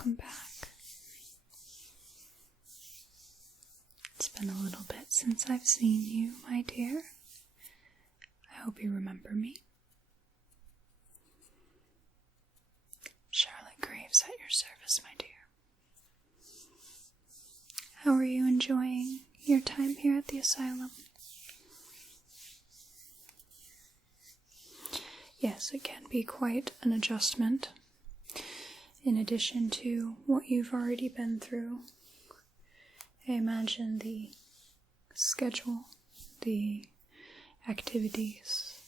welcome back. It's been a little bit since I've seen you, my dear. I hope you remember me. Charlotte Graves at your service, my dear. How are you enjoying your time here at the asylum? Yes, it can be quite an adjustment. In addition to what you've already been through, I imagine the schedule, the activities,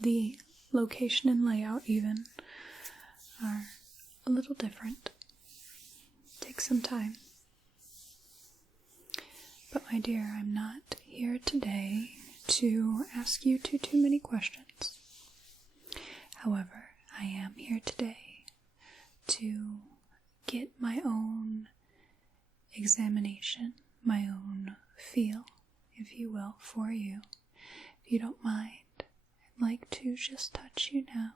the location and layout even are a little different. Take some time. But my dear, I'm not here today to ask you too many questions. However, I am here today to get my own examination, my own feel, if you will, for you. If you don't mind, I'd like to just touch you now.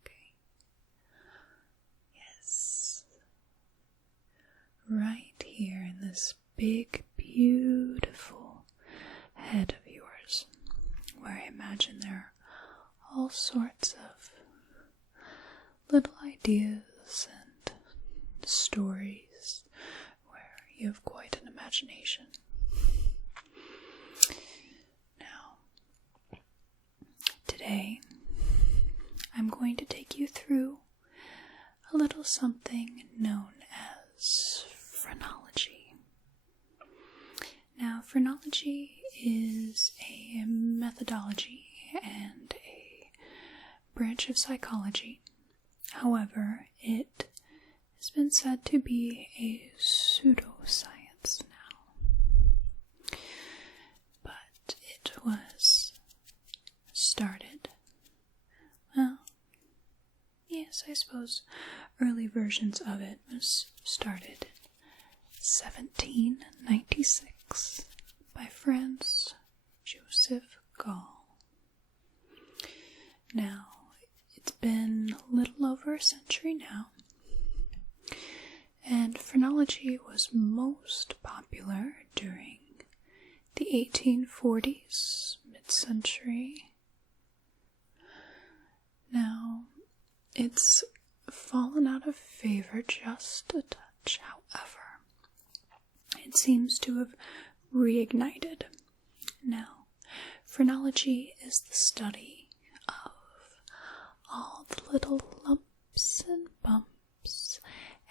Okay. Yes. Right here in this big, beautiful head of yours, where I imagine there are all sorts of little ideas and stories where you have quite an imagination. Now, today I'm going to take you through a little something known as phrenology. Now, phrenology is a methodology and a branch of psychology. However, it has been said to be a pseudoscience now. But it was started, well, yes, I suppose early versions of it was started in 1796 by Franz Joseph Gall. Now, it's been a little over a century now, and phrenology was most popular during the 1840s, mid-century. Now, it's fallen out of favor just a touch, however. It seems to have reignited. Now, phrenology is the study of all the little lumps and bumps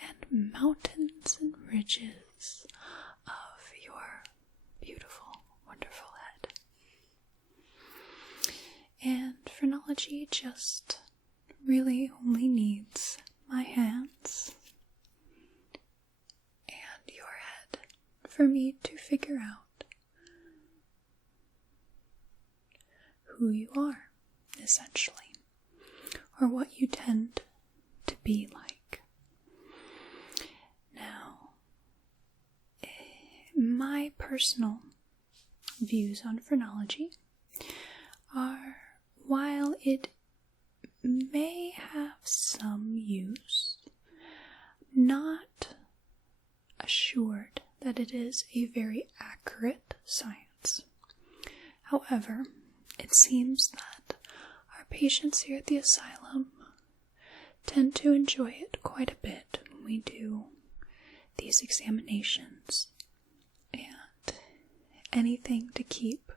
and mountains and ridges of your beautiful, wonderful head. And phrenology just really only needs my hands and your head for me to figure out who you are, essentially, or what you tend to be like. Now, my personal views on phrenology are, while it may have some use, not assured that it is a very accurate science. However, it seems that our patients here at the asylum tend to enjoy it quite a bit when we do these examinations, and anything to keep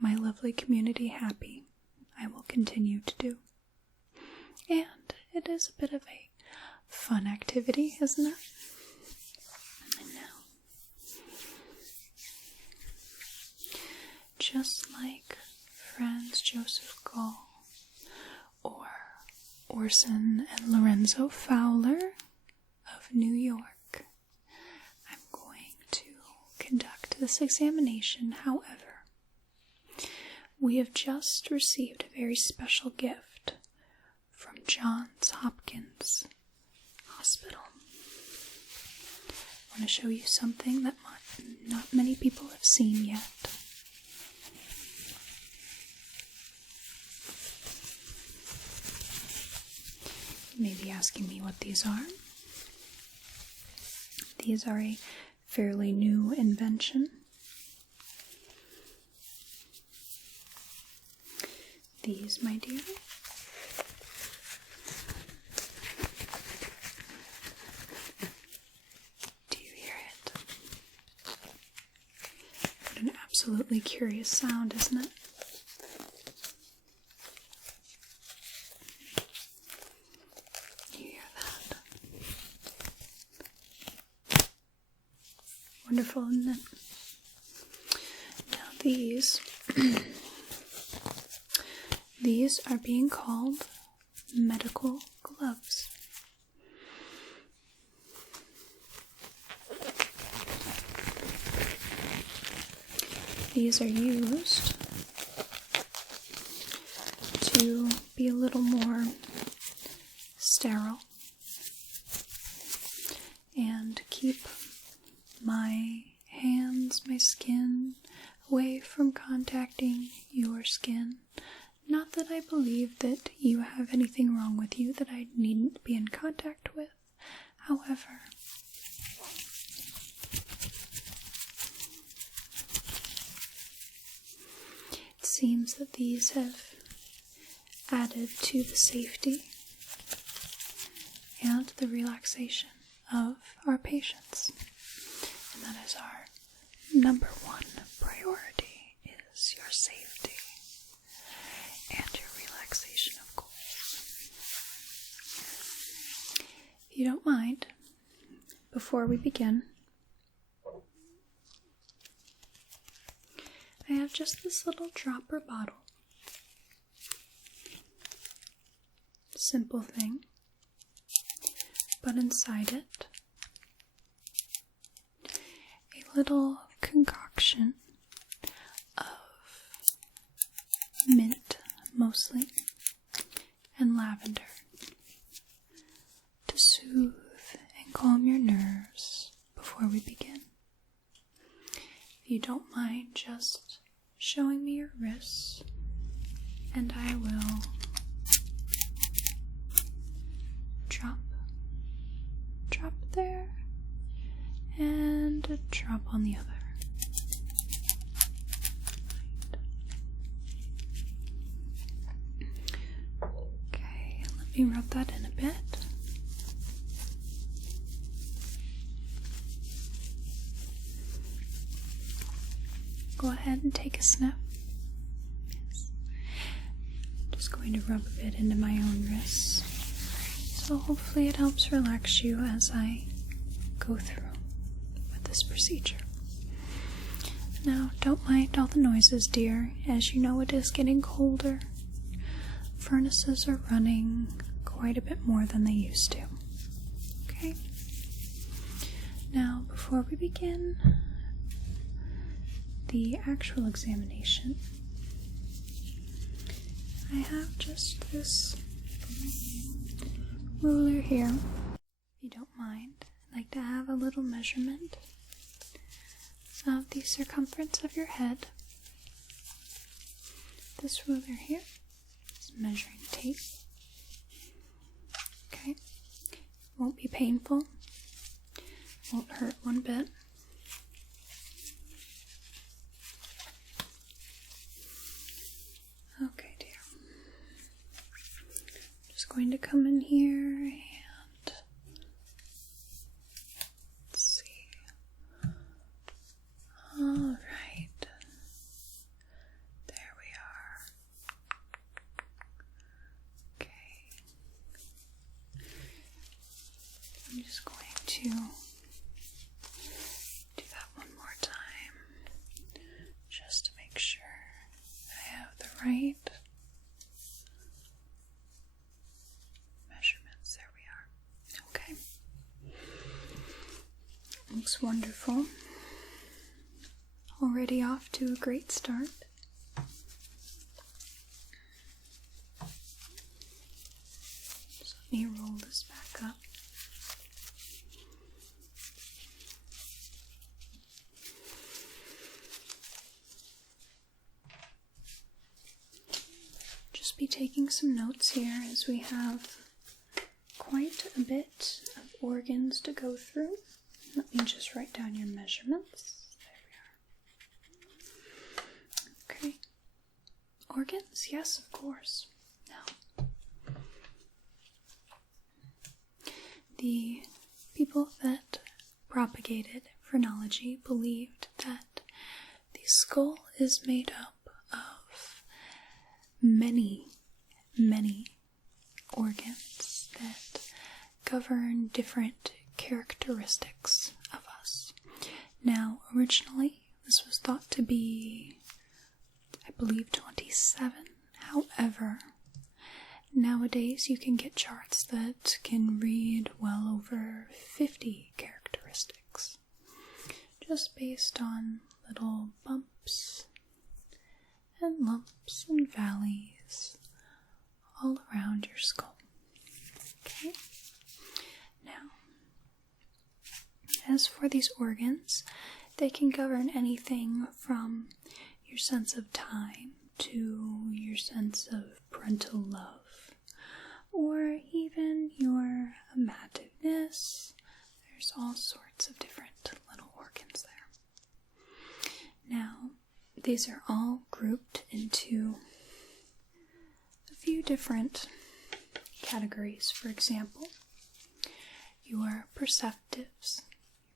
my lovely community happy, I will continue to do. And it is a bit of a fun activity, isn't it? And now, just like Franz Joseph Gall or Orson and Lorenzo Fowler of New York, I'm going to conduct this examination. However, we have just received a very special gift from Johns Hopkins Hospital. I want to show you something that not many people have seen yet. may be asking me what these are. These are a fairly new invention. These, my dear, do you hear it? What an absolutely curious sound, isn't it? You hear that? Wonderful, isn't it? Now these are being called medical gloves. These are used to be a little more sterile and keep my hands, my skin, away from contacting your skin. Not that I believe that you have anything wrong with you that I needn't be in contact with. However, it seems that these have added to the safety and the relaxation of our patients. And that is our number one priority, is your safety and your relaxation, of course. If you don't mind, before we begin, I have just this little dropper bottle. Simple thing, but inside it, a little concoction of mint, mostly, and lavender to soothe and calm your nerves before we begin. If you don't mind just showing me your wrists, and I will drop there, and a drop on the other. Okay, let me rub that in a bit. Go ahead and take a sniff. Yes. Just going to rub a bit into my own wrists. So hopefully it helps relax you as I go through with this procedure. Now, don't mind all the noises, dear. As you know, it is getting colder. Furnaces are running quite a bit more than they used to. Okay? Now, before we begin the actual examination, I have just this ruler here. If you don't mind, I'd like to have a little measurement of the circumference of your head. This ruler here is measuring tape. Okay, won't be painful, won't hurt one bit. Okay, dear. Just going to come in here and let's see. All right. There we are. Okay. I'm just going to do that one more time, just to make sure I have the right measurements. There we are. Okay. Looks wonderful. Already off to a great start. Just let me roll this back up. Just be taking some notes here as we have quite a bit of organs to go through. Let me just write down your measurements. There we are. Okay. Organs? Yes, of course. Now, the people that propagated phrenology believed that the skull is made up of many organs that govern different characteristics of us. Now, originally, this was thought to be, I believe, 27. However, nowadays you can get charts that can read well over 50 characteristics, just based on little bumps and lumps and valleys all around your skull. Okay? Now, as for these organs, they can govern anything from your sense of time to your sense of parental love, or even your amativeness. There's all sorts of different little organs there. Now, these are all grouped into a few different categories. For example, your perceptives,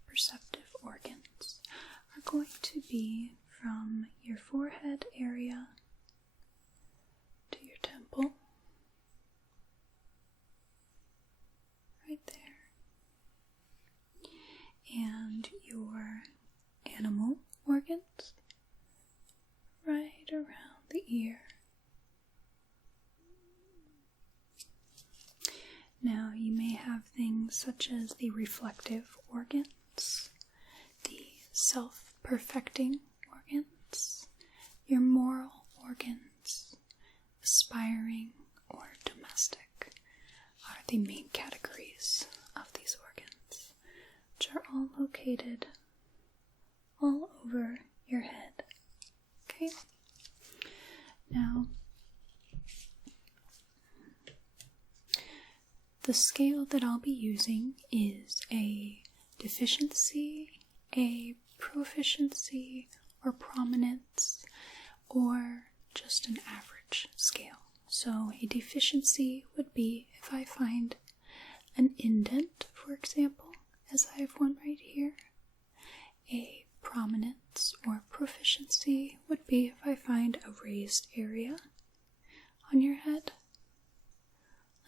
perceptive organs, are going to be from your forehead area to your temple, right there, and your animal organs right around the ear. Now, you may have things such as the reflective organs, the self-perfecting organs, your moral organs, aspiring or domestic are the main categories of these organs, which are all located all over your head. Okay? Now, the scale that I'll be using is a deficiency, a proficiency, or prominence, or just an average scale. So a deficiency would be if I find an indent, for example, as I have one right here. A prominence or proficiency would be if I find a raised area on your head,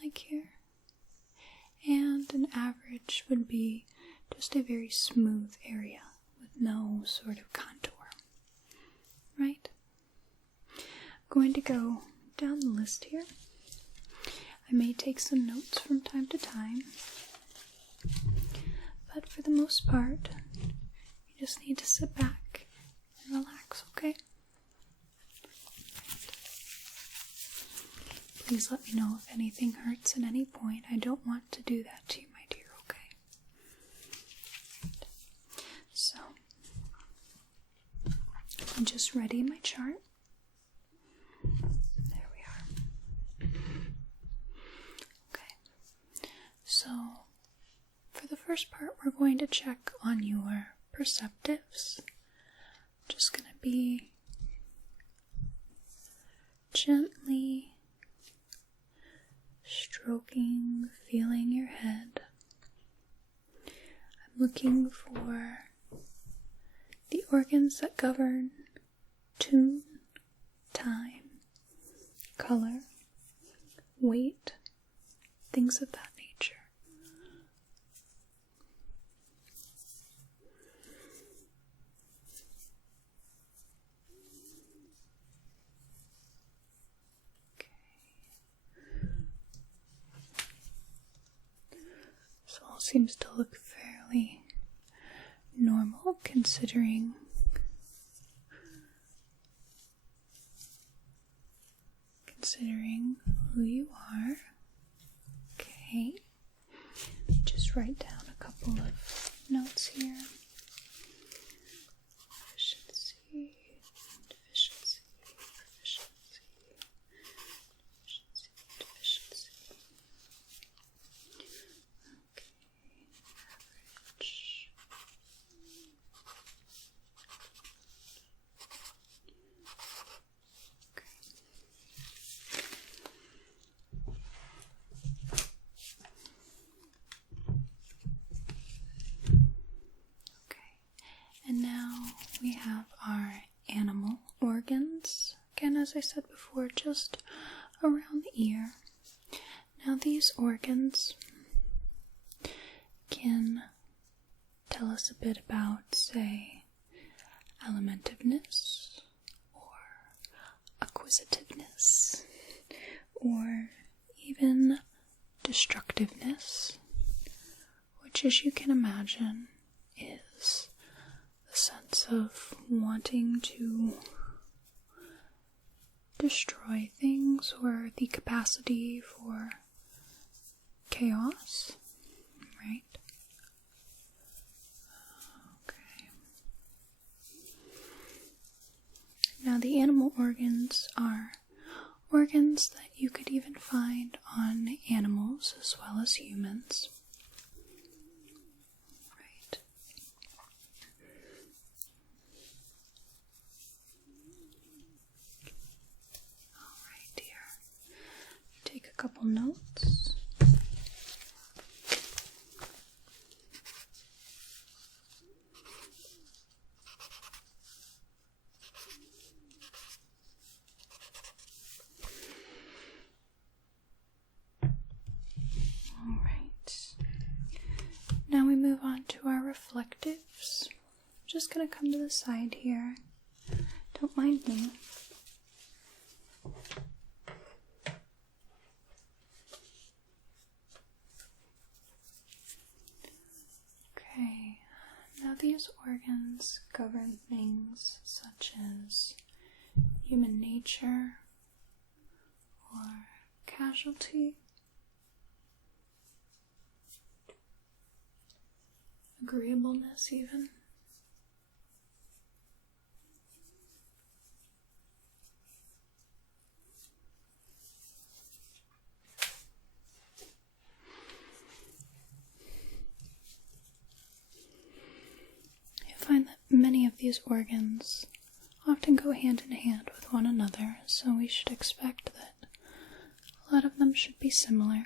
like here. And an average would be just a very smooth area with no sort of contour. Right? I'm going to go down the list here. I may take some notes from time to time, but for the most part, you just need to sit back and relax, okay? Please let me know if anything hurts at any point. I don't want to do that to you, my dear, okay? So, I'm just ready my chart. There we are. Okay. So, for the first part, we're going to check on your perceptives. Just going to be gently stroking, feeling your head. I'm looking for the organs that govern tune, time, color, weight, things of that nature. So all seems to look fairly normal considering who you are. Okay. Just write down a couple of notes here. Deficiency, deficiency, deficiency, deficiency, deficiency. have our animal organs. Again, as I said before, just around the ear. Now, these organs can tell us a bit about, say, alimentiveness, or acquisitiveness, or even destructiveness, which, as you can imagine, is the sense of wanting to destroy things, or the capacity for chaos, right? Okay. Now, the animal organs are organs that you could even find on animals as well as humans. Right. Alright, dear. Take a couple notes. Now we move on to our reflectives. I'm just going to come to the side here. Don't mind me. Okay, now these organs govern things such as human nature or casualty, agreeableness even. You'll find that many of these organs often go hand in hand with one another, so we should expect that a lot of them should be similar.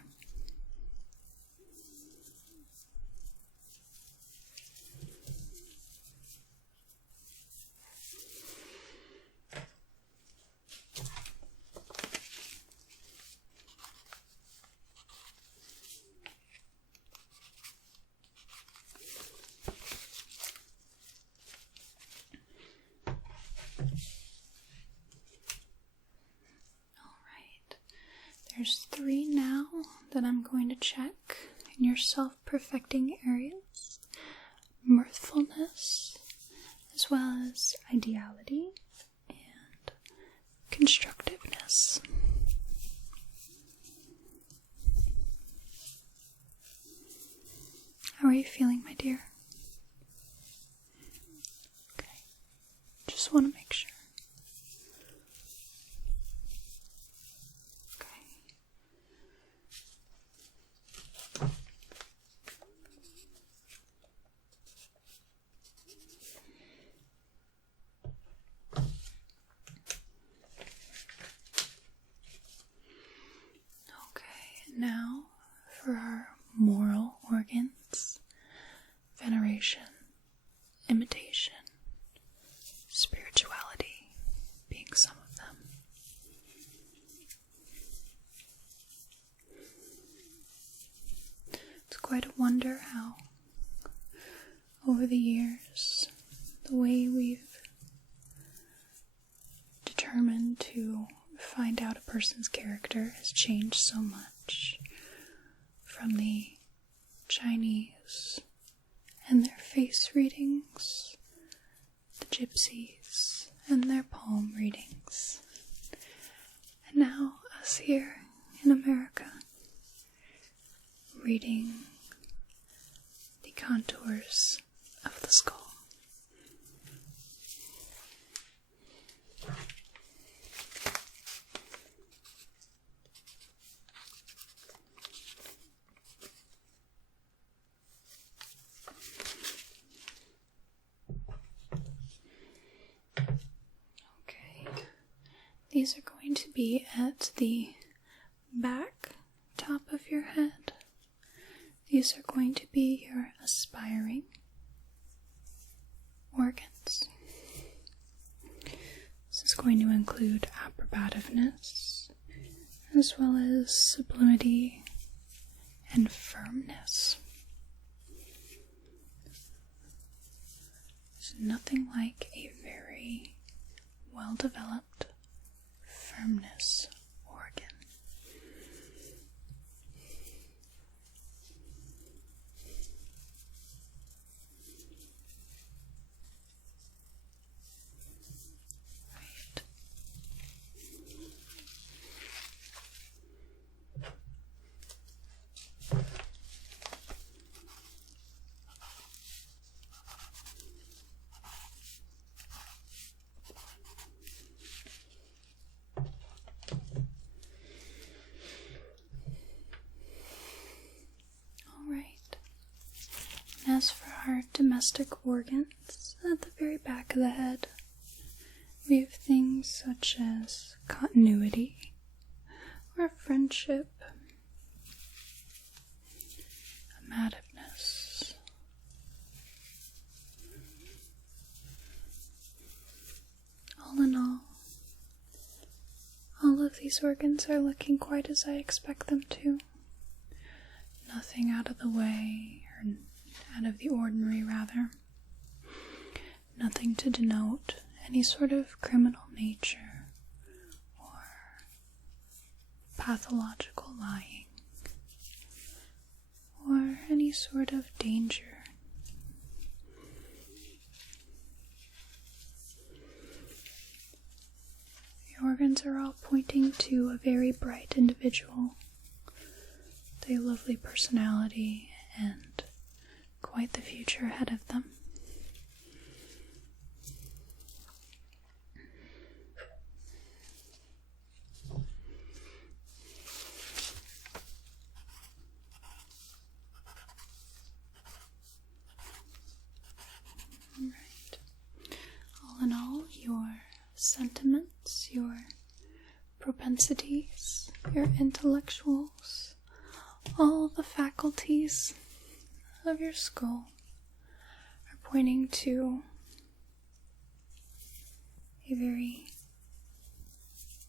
There's 3 now that I'm going to check in your self-perfecting areas. Mirthfulness, as well as ideality and constructiveness. How are you feeling, my dear? Okay, just want to make sure. Now, for our moral organs: veneration, imitation, spirituality being some of them. It's quite a wonder how, over the years, the way we've determined to find out a person's character has changed so much. From the Chinese and their face readings, the gypsies and their palm readings, and now us here in America reading the contours of the skull. These are going to be at the back top of your head. These are going to be your aspiring organs. is going to include approbativeness, as well as sublimity and firmness. There's nothing like a very well-developed firmness organ. As for our domestic organs, at the very back of the head, we have things such as continuity, or friendship, amativeness, all in all of these organs are looking quite as I expect them to. Nothing out of the way, or out of the ordinary, rather. Nothing to denote any sort of criminal nature or pathological lying or any sort of danger. The organs are all pointing to a very bright individual with a lovely personality and quite the future ahead of them. Alright. All in all, your sentiments, your propensities, your intellectuals, all the faculties of your skull are pointing to a very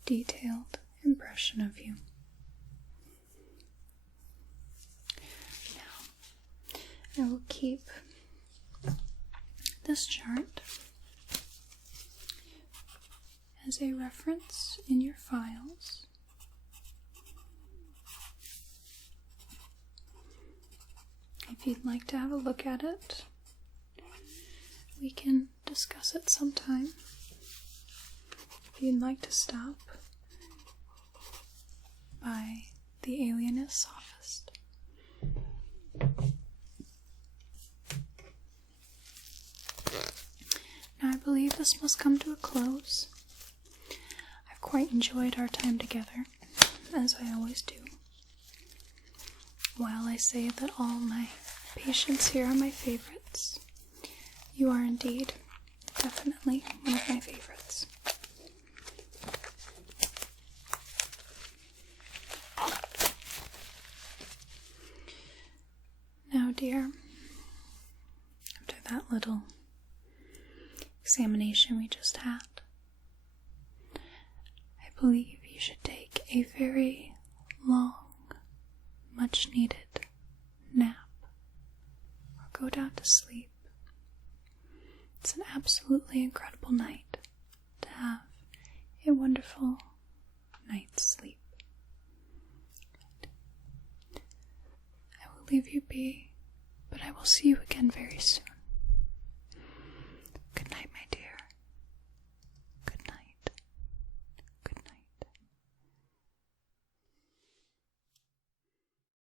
detailed impression of you. Now, I will keep this chart as a reference in your files. If you'd like to have a look at it, we can discuss it sometime. If you'd like to stop by the Alienist's office. Now I believe this must come to a close. I've quite enjoyed our time together, as I always do. While I say that all my patients here are my favorites, you are indeed definitely one of my favorites. Now, dear, after that little examination we just had, I believe you should take a very long, much needed nap or go down to sleep. It's an absolutely incredible night to have a wonderful night's sleep. I will leave you be, but I will see you again very soon.